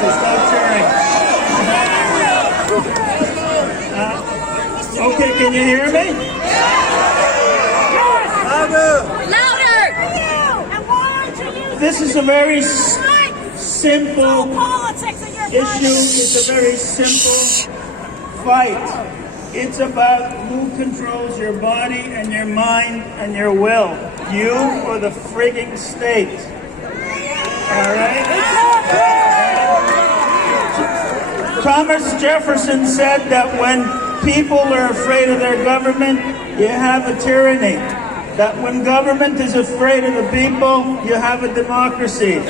so stop cheering. Okay, can you hear me? Louder! This is a very simple issue. It's a very simple fight. It's about who controls your body and your mind and your will. You or the frigging state. All right? Thomas Jefferson said that when people are afraid of their government, you have a tyranny. That when government is afraid of the people, you have a democracy.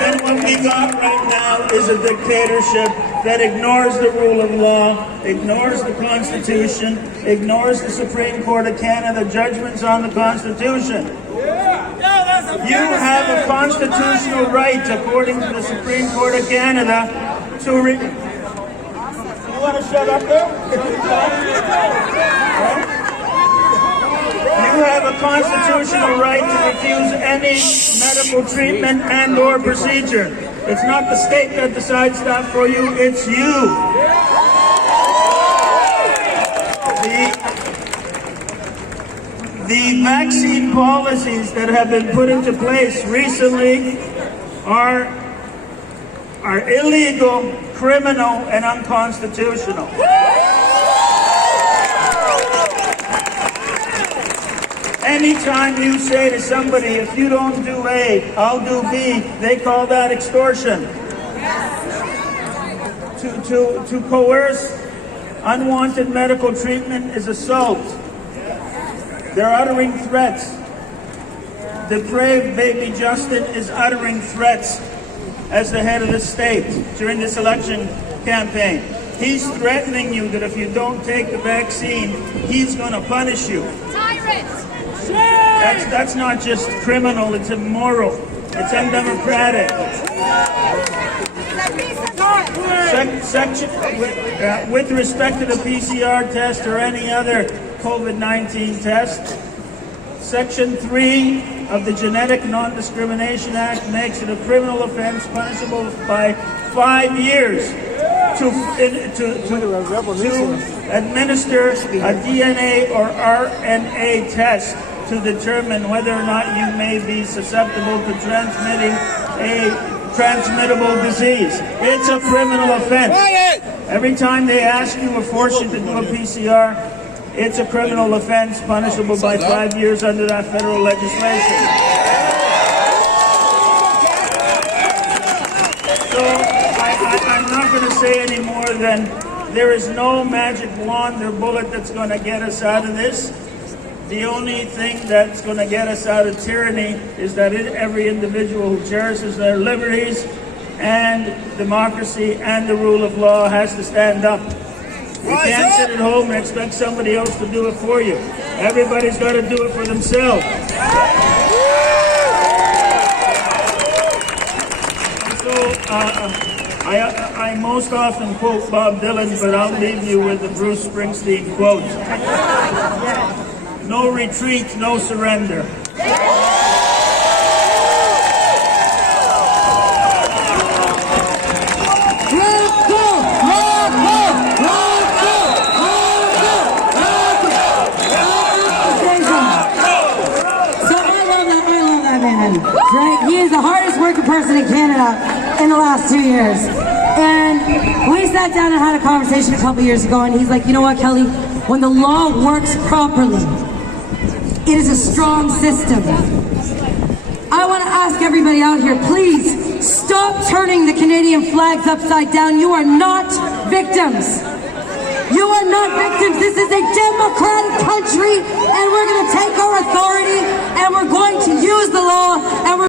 And what we got right now is a dictatorship that ignores the rule of law, ignores the Constitution, ignores the Supreme Court of Canada judgments on the Constitution. You have a constitutional right, according to the Supreme Court of Canada, to You want to shut up there? You have a constitutional right to refuse any medical treatment and or procedure. It's not the state that decides that for you, it's you. The vaccine policies that have been put into place recently are illegal, criminal, and unconstitutional. Anytime you say to somebody, if you don't do A, I'll do B, they call that extortion. To coerce unwanted medical treatment is assault. They're uttering threats. Depraved baby Justin is uttering threats as the head of the state during this election campaign. He's threatening you that if you don't take the vaccine, he's going to punish you. Tyrant! That's not just criminal, it's immoral. It's undemocratic. With respect to the PCR test or any other COVID-19 test, Section 3 of the Genetic Non-Discrimination Act makes it a criminal offense punishable by 5 years to administer a DNA or RNA test to determine whether or not you may be susceptible to transmitting a transmittable disease. It's a criminal offense. Every time they ask you or force you to do a PCR, it's a criminal offense punishable by 5 years under that federal legislation. So I'm not going to say any more than there is no magic wand or bullet that's going to get us out of this. The only thing that's going to get us out of tyranny is that every individual who cherishes their liberties and democracy and the rule of law has to stand up. You can't sit at home and expect somebody else to do it for you. Everybody's got to do it for themselves. So I most often quote Bob Dylan, but I'll leave you with the Bruce Springsteen quote. No retreat, no surrender. Right? He is the hardest working person in Canada in the last 2 years. And we sat down and had a conversation a couple years ago, and he's like, you know what, Kelly? When the law works properly, it is a strong system. I want to ask everybody out here, please stop turning the Canadian flags upside down. You are not victims. You are not victims. This is a democratic country, and we're going to take our authority, and we're going to use the law, and we're